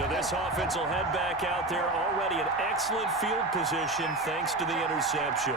So this offense will head back out there, already in excellent field position thanks to the interception.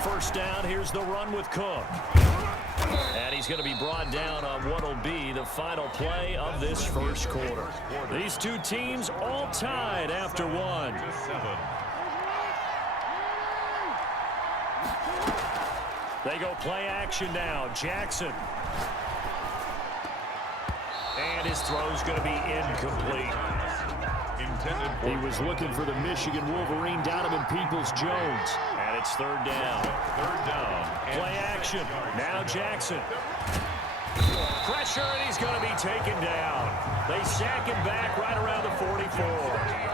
First down, here's the run with Cook. And he's going to be brought down on what will be the final play of this first quarter. These two teams all tied after one. They go play action now. Jackson. And his throw's going to be incomplete. He was looking for the Michigan Wolverine, Donovan Peoples-Jones. And it's third down. Play action. Now Jackson. Pressure, and he's going to be taken down. They sack him back right around the 44.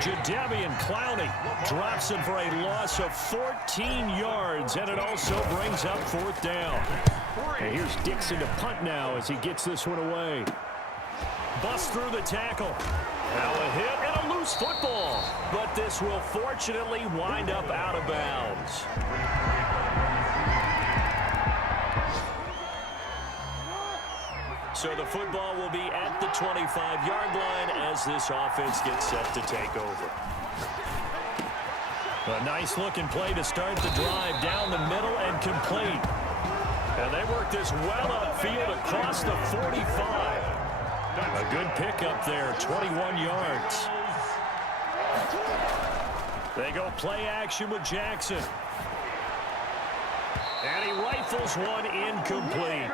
Jadeveon Clowney drops him for a loss of 14 yards, and it also brings up fourth down. And here's Dixon to punt now as he gets this one away. Bust through the tackle. Now a hit and a loose football. But this will fortunately wind up out of bounds. So the football will be at the 25-yard line as this offense gets set to take over. A nice-looking play to start the drive down the middle and complete. And they work this well upfield across the 45. A good pickup there, 21 yards. They go play action with Jackson. And he rifles one incomplete.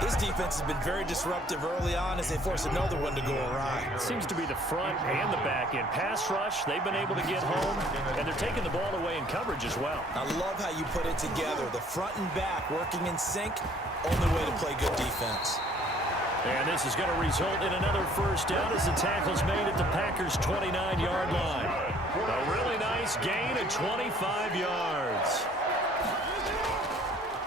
This defense has been very disruptive early on as they force another one to go awry. It seems to be the front and the back end. Pass rush, they've been able to get home, and they're taking the ball away in coverage as well. I love how you put it together. The front and back working in sync, only way to play good defense. And this is going to result in another first down as the tackle's made at the Packers' 29-yard line. A really nice gain of 25 yards.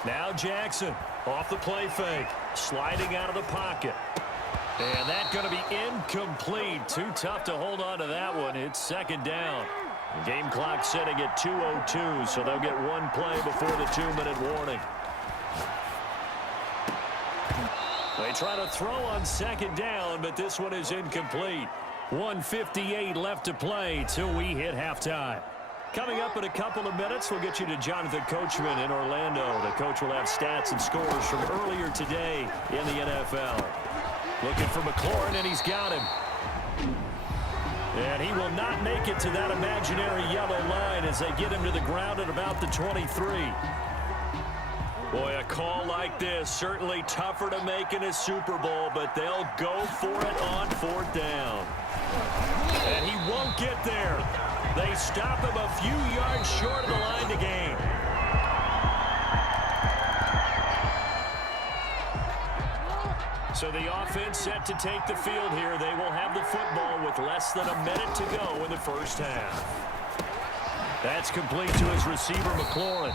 Now Jackson off the play fake, sliding out of the pocket. And that's going to be incomplete. Too tough to hold on to that one. It's second down. The game clock setting at 2:02, so they'll get one play before the 2-minute warning. They try to throw on second down, but this one is incomplete. 1:58 left to play till we hit halftime. Coming up in a couple of minutes, we'll get you to Jonathan Coachman in Orlando. The coach will have stats and scores from earlier today in the NFL. Looking for McLaurin, and he's got him. And he will not make it to that imaginary yellow line as they get him to the ground at about the 23. Boy, a call like this, certainly tougher to make in a Super Bowl, but they'll go for it on fourth down. And he won't get there. They stop him a few yards short of the line to gain. So the offense set to take the field here. They will have the football with less than a minute to go in the first half. That's complete to his receiver, McLaurin.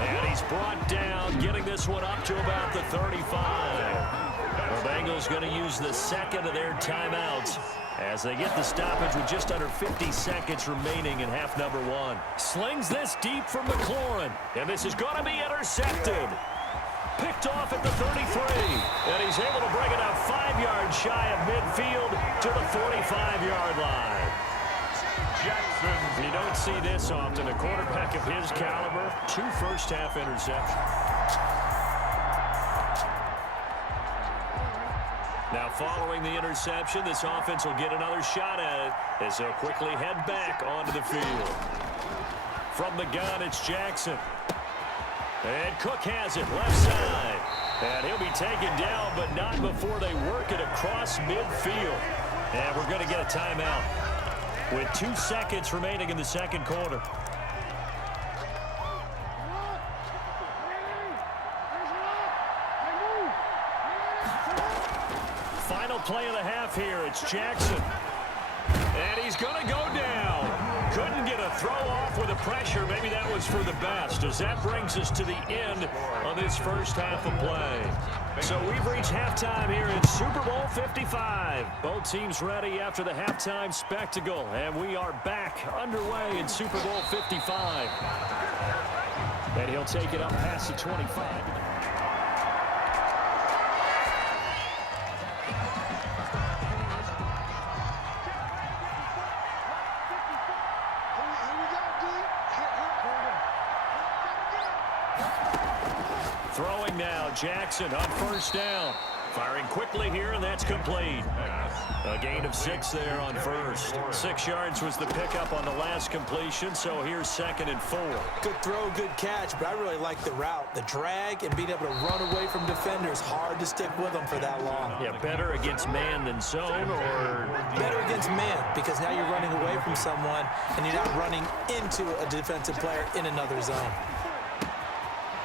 And he's brought down, getting this one up to about the 35. The Bengals going to use the second of their timeouts as they get the stoppage with just under 50 seconds remaining in half number one. Slings this deep from McLaurin, and this is going to be intercepted. Picked off at the 33, and he's able to bring it out 5 yards shy of midfield to the 45-yard line. Jackson. You don't see this often. A quarterback of his caliber, 2 first-half interceptions. Now, following the interception, this offense will get another shot at it as they'll quickly head back onto the field. From the gun, it's Jackson. And Cook has it left side. And he'll be taken down, but not before they work it across midfield. And we're going to get a timeout with 2 seconds remaining in the second quarter. Final play of the half here. It's Jackson. And he's going to go down. Couldn't get a throw off with the pressure. Maybe that was for the best, as that brings us to the end of this first half of play. So we've reached halftime here in Super Bowl 55. Both teams ready after the halftime spectacle, and we are back underway in Super Bowl 55. And he'll take it up past the 25. Throwing now, Jackson on first down. Firing quickly here, and that's complete. A gain of 6 there on first. 6 yards was the pickup on the last completion, so here's 2nd and 4. Good throw, good catch, but I really like the route. The drag and being able to run away from defenders, hard to stick with them for that long. Yeah, better against man than zone, or? Better against man, because now you're running away from someone, and you're not running into a defensive player in another zone.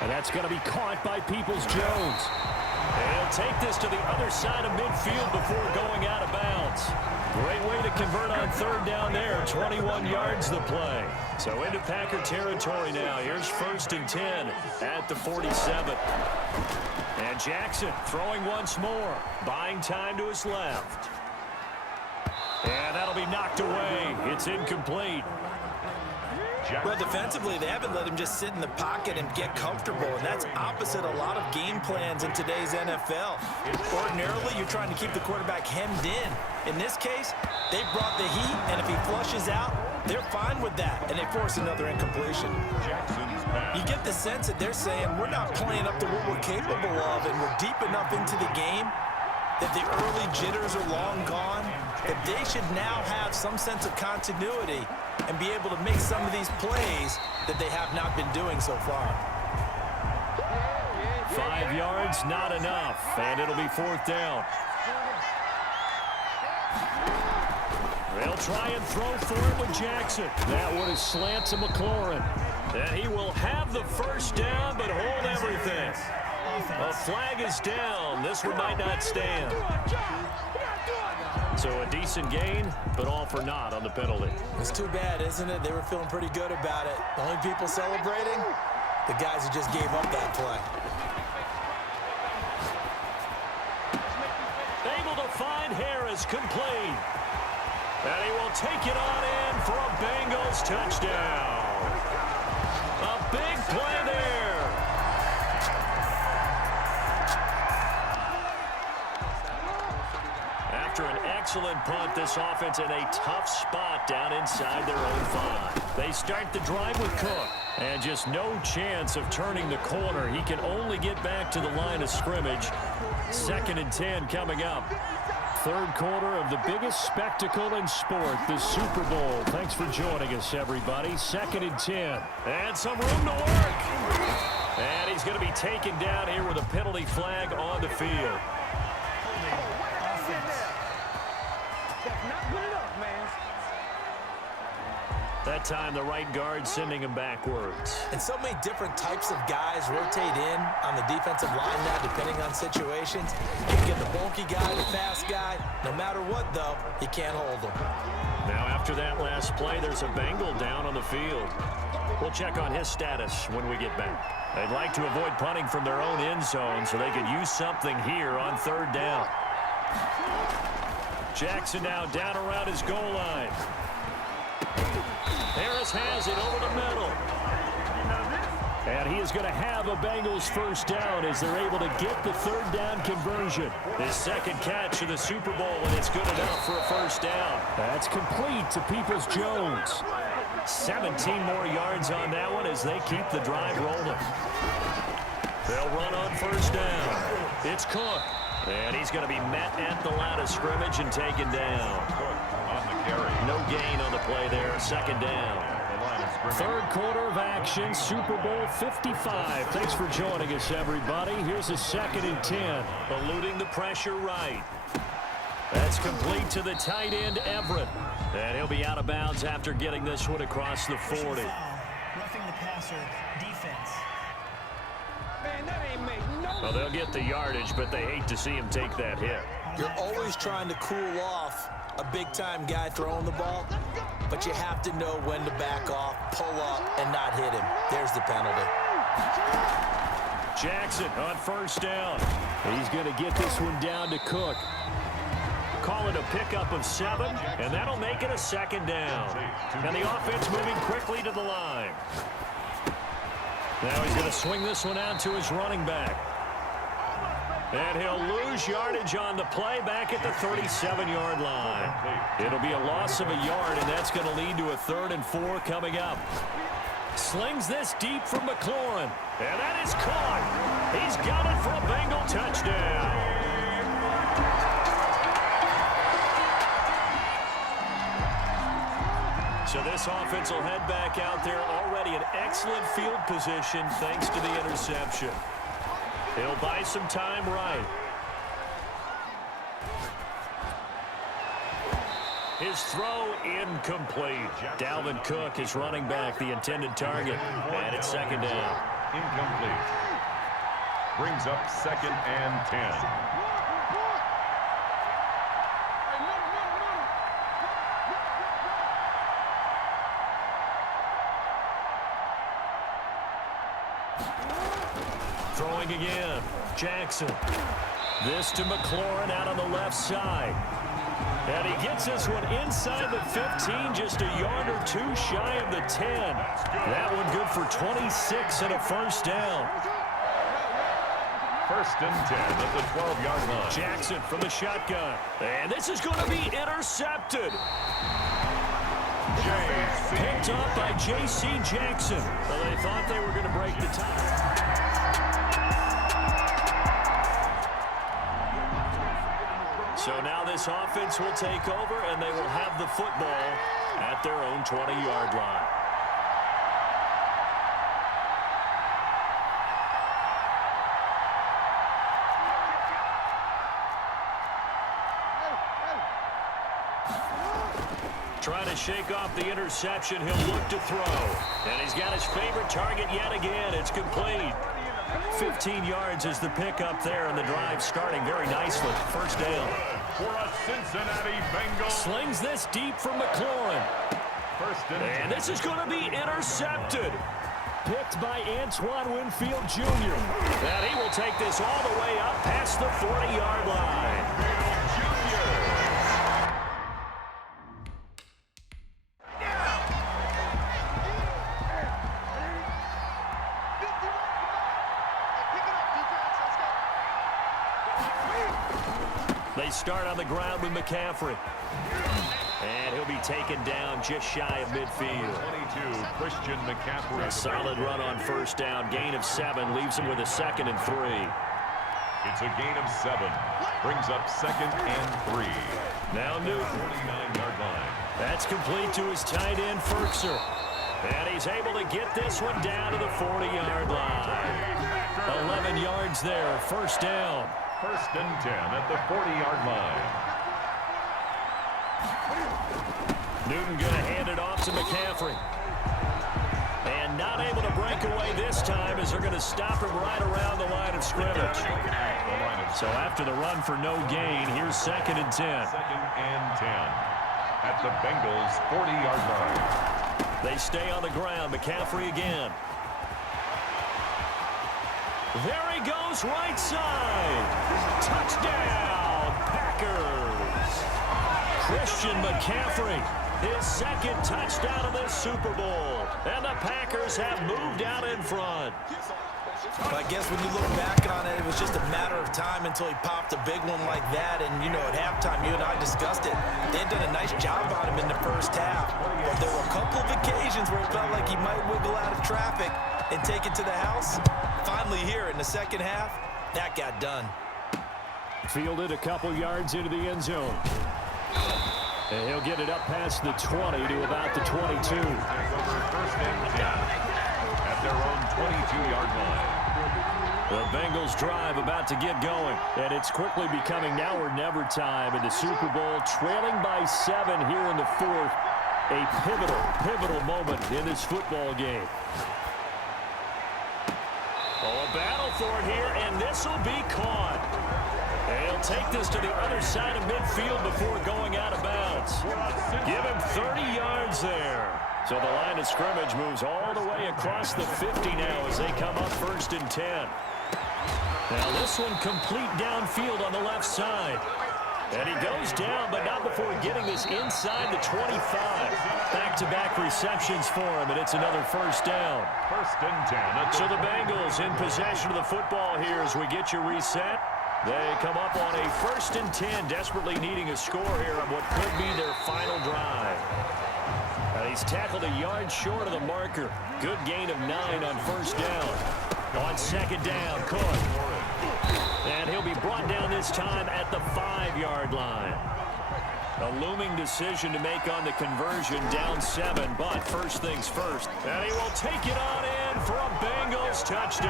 And that's going to be caught by Peoples-Jones. And he'll take this to the other side of midfield before going out of bounds. Great way to convert on 3rd down there. 21 yards the play. So into Packer territory now. Here's 1st and 10 at the 47. And Jackson throwing once more. Buying time to his left. And that'll be knocked away. It's incomplete. Well, defensively, they haven't let him just sit in the pocket and get comfortable, and that's opposite a lot of game plans in today's NFL. Ordinarily, you're trying to keep the quarterback hemmed in. In this case, they brought the heat, and if he flushes out, they're fine with that, and they force another incompletion. You get the sense that they're saying, we're not playing up to what we're capable of, and we're deep enough into the game that the early jitters are long gone, that they should now have some sense of continuity and be able to make some of these plays that they have not been doing so far. 5 yards, not enough, and it'll be 4th down. They'll try and throw for it with Jackson. That one is slant to McLaurin. And he will have the first down, but hold everything. A flag is down. This one might not stand. So a decent gain, but all for naught on the penalty. It's too bad, isn't it? They were feeling pretty good about it. The only people celebrating, the guys who just gave up that play. Able to find Harris, complete. And he will take it on in for a Bengals touchdown. A big play there. After an excellent punt, this offense in a tough spot down inside their own 5. They start the drive with Cook. And just no chance of turning the corner. He can only get back to the line of scrimmage. 2nd and 10 coming up. 3rd quarter of the biggest spectacle in sport, the Super Bowl. Thanks for joining us, everybody. 2nd and 10. And some room to work. And he's going to be taken down here with a penalty flag on the field. That time, the right guard sending him backwards. And so many different types of guys rotate in on the defensive line now, depending on situations. You can get the bulky guy, the fast guy. No matter what, though, you can't hold them. Now, after that last play, there's a Bengal down on the field. We'll check on his status when we get back. They'd like to avoid punting from their own end zone so they could use something here on 3rd down. Jackson now down around his goal line. Harris has it over the middle. And he is going to have a Bengals first down as they're able to get the 3rd down conversion. His 2nd catch of the Super Bowl, and it's good enough for a first down. That's complete to Peoples-Jones. 17 more yards on that one as they keep the drive rolling. They'll run on 1st down. It's Cook. And he's going to be met at the line of scrimmage and taken down. No gain on the play there. 2nd down. 3rd quarter of action, Super Bowl 55. Thanks for joining us, everybody. Here's a 2nd and 10. Eluding the pressure right. That's complete to the tight end, Everett. And he'll be out of bounds after getting this one across the 40. Roughing the passer, defense. Man, that ain't make no. Well, they'll get the yardage, but they hate to see him take that hit. You're always trying to cool off a big-time guy throwing the ball, but you have to know when to back off, pull up, and not hit him. There's the penalty. Jackson on 1st down. He's going to get this one down to Cook. Call it a pickup of 7, and that'll make it a 2nd down. And the offense moving quickly to the line. Now he's going to swing this one out to his running back. And he'll lose yardage on the play back at the 37-yard line. It'll be a loss of a yard, and that's going to lead to a 3rd and 4 coming up. Slings this deep from McLaurin. And that is caught. He's got it for a Bengal touchdown. So this offense will head back out there, already in excellent field position thanks to the interception. He'll buy some time right. His throw incomplete. Dalvin Cook is running back, the intended target, and it's second down. Incomplete. Brings up 2nd and 10. Throwing again. Jackson. This to McLaurin out on the left side. And he gets this one inside the 15, just a yard or two shy of the 10. That one good for 26 and a first down. 1st and 10 at the 12-yard line. Jackson from the shotgun. And this is going to be intercepted. Picked up by J.C. Jackson. Well, they thought they were going to break the tie. So now this offense will take over, and they will have the football at their own 20-yard line. Trying to shake off the interception. He'll look to throw. And he's got his favorite target yet again. It's complete. 15 yards is the pickup there, and the drive starting very nicely. First down. For a Cincinnati Bengals. Slings this deep from McLaurin. 1st and 10. And this is going to be intercepted. Picked by Antoine Winfield Jr. And he will take this all the way up past the 40-yard line. They start on the ground with McCaffrey. And he'll be taken down just shy of midfield. 22, Christian McCaffrey. A solid run on first down. Gain of 7 leaves him with a 2nd and 3. It's a gain of 7. Brings up 2nd and 3. Now Newton. 49-yard line. That's complete to his tight end, Ferkser. And he's able to get this one down to the 40-yard line. 11 yards there. First down. 1st and 10 at the 40-yard line. Newton going to hand it off to McCaffrey. And not able to break away this time as they're going to stop him right around the line of scrimmage. So after the run for no gain, here's 2nd and 10. 2nd and 10 at the Bengals' 40-yard line. They stay on the ground. McCaffrey again. There he goes, right side. Touchdown, Packers. Christian McCaffrey, his 2nd touchdown of this Super Bowl. And the Packers have moved out in front. But I guess when you look back on it, it was just a matter of time until he popped a big one like that. And, you know, at halftime, you and I discussed it. They had done a nice job on him in the first half. But there were a couple of occasions where it felt like he might wiggle out of traffic and take it to the house. Finally here in the second half, that got done. Fielded a couple yards into the end zone. And he'll get it up past the 20 to about the 22. 1st and 10 at their own 22-yard line. The Bengals drive about to get going. And it's quickly becoming now or never time in the Super Bowl, trailing by 7 here in the 4th. A pivotal moment in this football game. Oh, a battle for it here, and this will be caught. And he'll take this to the other side of midfield before going out of bounds. Give him 30 yards there. So the line of scrimmage moves all the way across the 50 now as they come up 1st and 10. Now this one complete downfield on the left side. And he goes down, but not before getting this inside the 25. Back-to-back receptions for him, and it's another first down. 1st and 10. So the Bengals in possession of the football here as we get you reset. They come up on a 1st and 10, desperately needing a score here on what could be their final drive. And he's tackled a yard short of the marker. Good gain of 9 on first down. On 2nd down, Cook. this time at the 5-yard line. A looming decision to make on the conversion, down 7, but first things first. And he will take it on in for a Bengals touchdown.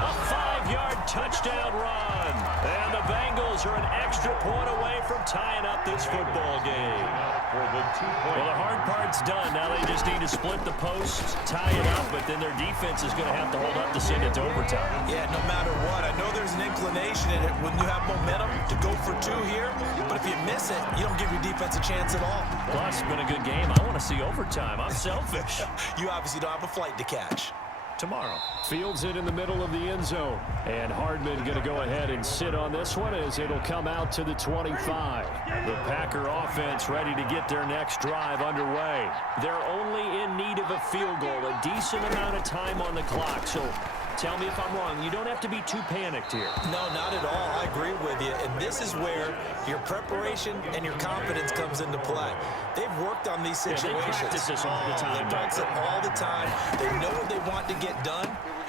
A 5-yard touchdown run. And the Bengals are an extra point away from tying up this football game. Well, the hard part's done. Now they just need to split the posts, tie it up, but then their defense is going to have to hold up to send it to overtime. Yeah, no matter what. I know there's an inclination in it when you have momentum to go for 2 here, but if you miss it, you don't give your defense a chance at all. Plus, it's been a good game. I want to see overtime. I'm selfish. You obviously don't have a flight to catch. Tomorrow. Fields it in the middle of the end zone. And Hardman going to go ahead and sit on this one as it'll come out to the 25. The Packer offense ready to get their next drive underway. They're only in need of a field goal, a decent amount of time on the clock. So tell me if I'm wrong. You don't have to be too panicked here. No, not at all. I agree with you. And this is where your preparation and your confidence comes into play. They've worked on these situations. They practice this all the time. They practice it all the time. They know what they want to get done.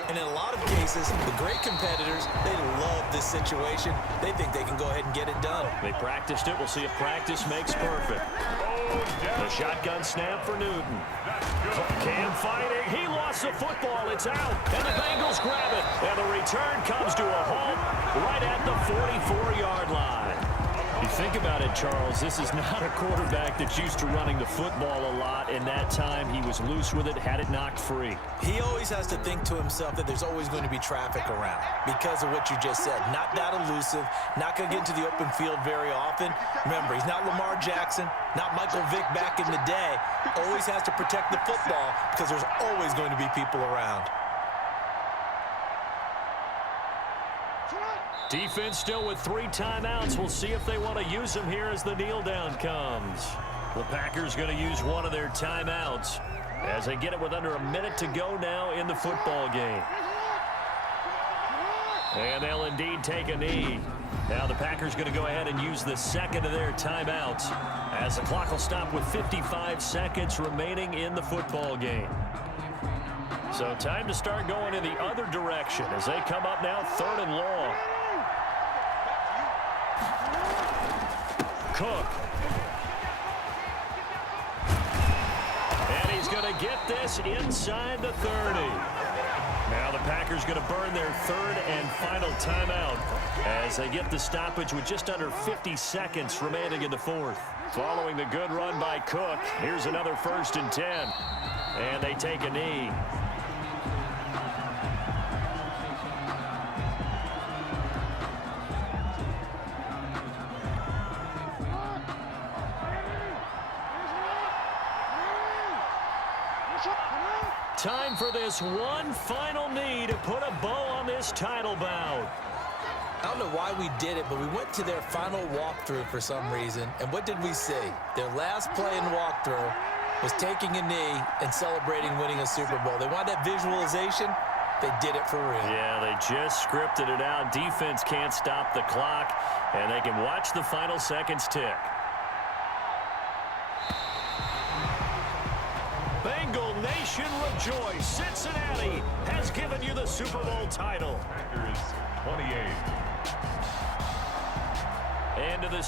And in a lot of cases, the great competitors, they love this situation. They think they can go ahead and get it done. They practiced it. We'll see if practice makes perfect. The shotgun snap for Newton. Cam fighting. He lost the football. It's out. And the Bengals grab it. And the return comes to a halt right at the 44-yard line. You think about it, Charles, this is not a quarterback that's used to running the football a lot. In that time, he was loose with it, had it knocked free. He always has to think to himself that there's always going to be traffic around because of what you just said. Not that elusive, not going to get into the open field very often. Remember, he's not Lamar Jackson, not Michael Vick back in the day. Always has to protect the football because there's always going to be people around. Defense still with 3 timeouts. We'll see if they want to use them here as the kneel down comes. The Packers going to use one of their timeouts as they get it with under a minute to go now in the football game. And they'll indeed take a knee. Now the Packers going to go ahead and use the second of their timeouts as the clock will stop with 55 seconds remaining in the football game. So time to start going in the other direction as they come up now 3rd and long. Cook. And he's going to get this inside the 30. Now the Packers going to burn their 3rd and final timeout as they get the stoppage with just under 50 seconds remaining in the 4th. Following the good run by Cook, here's another 1st and 10. And they take a knee. Time for this one final knee to put a bow on this title bout. I don't know why we did it, but we went to their final walkthrough for some reason. And what did we see? Their last play in walkthrough was taking a knee and celebrating winning a Super Bowl. They wanted that visualization. They did it for real. Yeah, they just scripted it out. Defense can't stop the clock, and they can watch the final seconds tick. Bengal Nation rejoice. Cincinnati has given you the Super Bowl title. Packers 28. And to the